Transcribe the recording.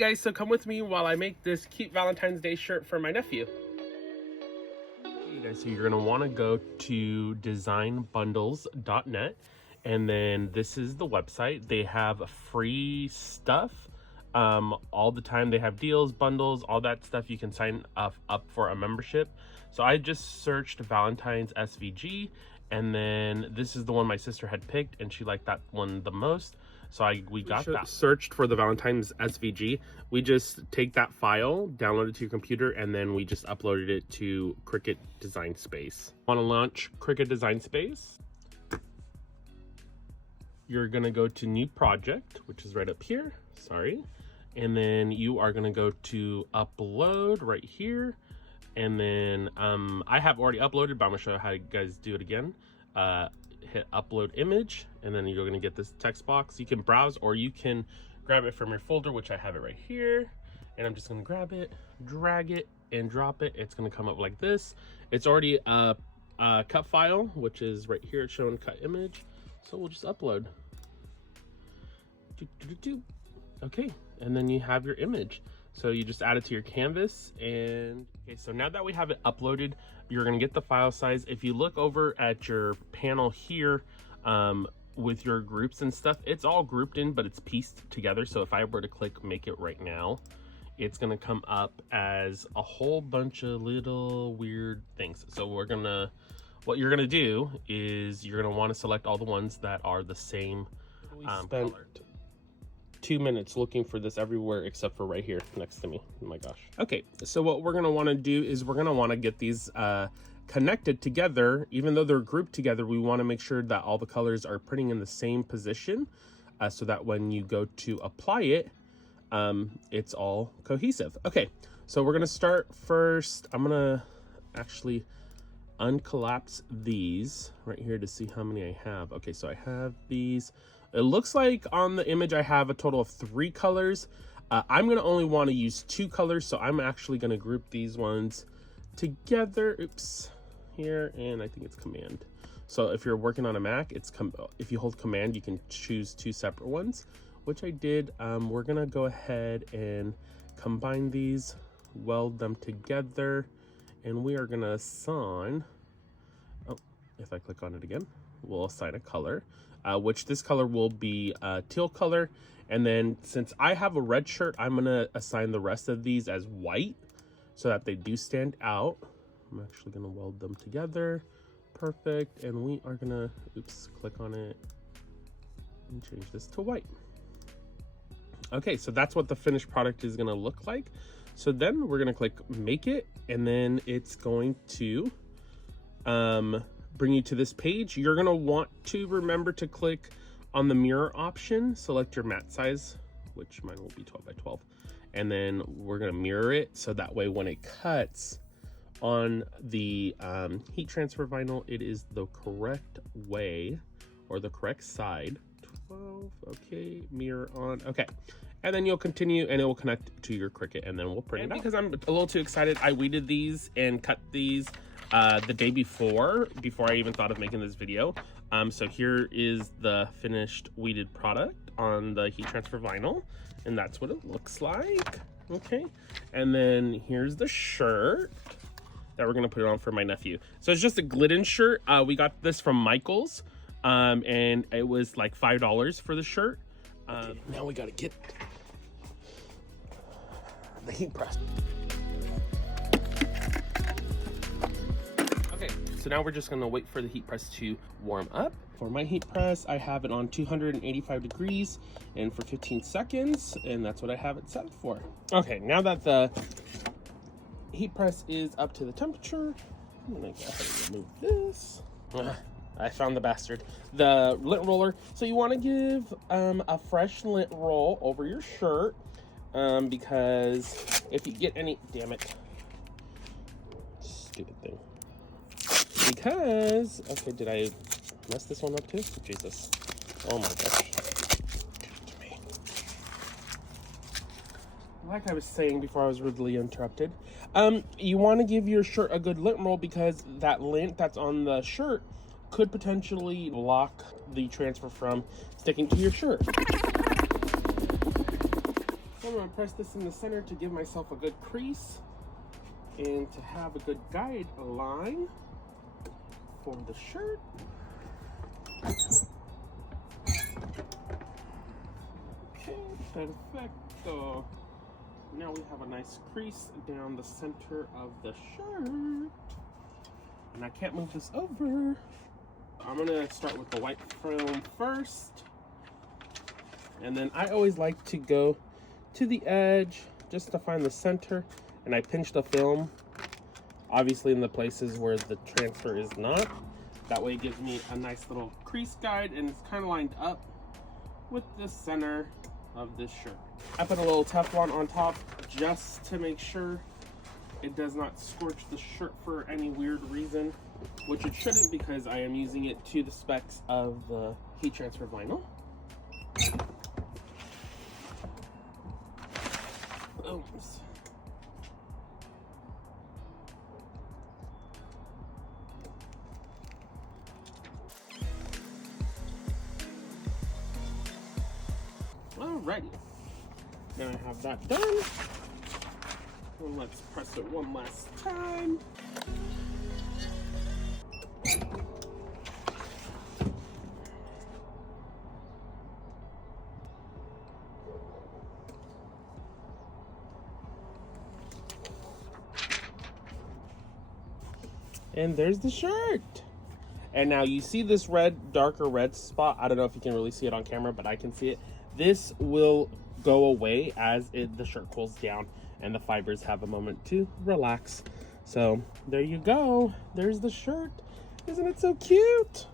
Guys, so come with me while I make this cute Valentine's Day shirt for my nephew. Okay, you guys, so you're gonna want to go to designbundles.net, and then this is the website. They have free stuff all the time. They have deals, bundles, all that stuff. You can sign up for a membership. So I just searched Valentine's SVG, and then this is the one my sister had picked, and she liked that one the most. So we got that. Searched for the Valentine's SVG. We just take that file, download it to your computer, and then we just uploaded it to Cricut Design Space. Want to launch Cricut Design Space? You're gonna go to New Project, which is right up here. Sorry. And then you are gonna go to Upload right here. And then I have already uploaded, but I'm gonna show you how you guys do it again. Hit upload image, and then you're gonna get this text box. You can browse, or you can grab it from your folder, which I have it right here. And I'm just gonna grab it, drag it, and drop it. It's gonna come up like this. It's already a cut file, which is right here. It's showing cut image. So we'll just upload. Okay, and then you have your image. So you just add it to your canvas, and okay, so now that we have it uploaded, you're gonna get the file size. If you look over at your panel here with your groups and stuff, it's all grouped in, but it's pieced together. So if I were to click make it right now, it's gonna come up as a whole bunch of little weird things. So what you're gonna do is you're gonna wanna select all the ones that are the same color. 2 minutes looking for this everywhere except for right here next to me. Oh my gosh. Okay, so what we're gonna wanna do is we're gonna wanna get these connected together. Even though they're grouped together, we wanna make sure that all the colors are printing in the same position so that when you go to apply it, it's all cohesive. Okay, so we're gonna start first. I'm gonna actually uncollapse these right here to see how many I have. Okay, so I have these. It looks like on the image I have a total of 3 colors. I'm gonna only want to use 2 colors, so I'm actually gonna group these ones together. Oops, here, and I think it's Command. So if you're working on a Mac, if you hold Command, you can choose 2 separate ones, which I did. We're gonna go ahead and combine these, weld them together, and we are gonna assign. Oh, if I click on it again, we'll assign a color. Which this color will be teal color. And then since I have a red shirt, I'm gonna assign the rest of these as white so that they do stand out. I'm actually gonna weld them together. Perfect. And we are gonna, oops, click on it and change this to white. Okay, so that's what the finished product is gonna look like. So then we're gonna click make it, and then it's going to bring you to this page. You're gonna want to remember to click on the mirror option, select your mat size, which mine will be 12 by 12. And then we're gonna mirror it so that way when it cuts on the heat transfer vinyl, it is the correct way or the correct side. 12, okay, mirror on, okay. And then you'll continue and it will connect to your Cricut, and then we'll print it out. Because I'm a little too excited, I weeded these and cut these the day before I even thought of making this video. So here is the finished weeded product on the heat transfer vinyl, and that's what it looks like. Okay, and then here's the shirt that we're gonna put it on for my nephew. So it's just a Glidden shirt. We got this from Michael's, and it was like $5 for the shirt. Okay, now we gotta get the heat press. So now we're just gonna wait for the heat press to warm up. For my heat press, I have it on 285 degrees and for 15 seconds, and that's what I have it set for. Okay, now that the heat press is up to the temperature, I'm gonna go ahead and remove this. I found the bastard. The lint roller. So you wanna give a fresh lint roll over your shirt because if you get any, damn it, stupid thing. Because, okay, did I mess this one up too? Jesus. Oh my gosh. Give it to me. Like I was saying before I was rudely interrupted, you want to give your shirt a good lint roll because that lint that's on the shirt could potentially block the transfer from sticking to your shirt. Some gonna press this in the center to give myself a good crease and to have a good guideline for the shirt. Okay, perfecto. Now we have a nice crease down the center of the shirt. And I can't move this over. I'm gonna start with the white film first. And then I always like to go to the edge just to find the center. And I pinch the film, obviously in the places where the transfer is not. That way it gives me a nice little crease guide, and it's kind of lined up with the center of this shirt. I put a little Teflon on top just to make sure it does not scorch the shirt for any weird reason, which it shouldn't because I am using it to the specs of the heat transfer vinyl. Oops. Alrighty, now I have that done. And let's press it one last time. And there's the shirt. And now you see this red, darker red spot. I don't know if you can really see it on camera, but I can see it. This will go away as the shirt cools down and the fibers have a moment to relax. So there you go. There's the shirt. Isn't it so cute?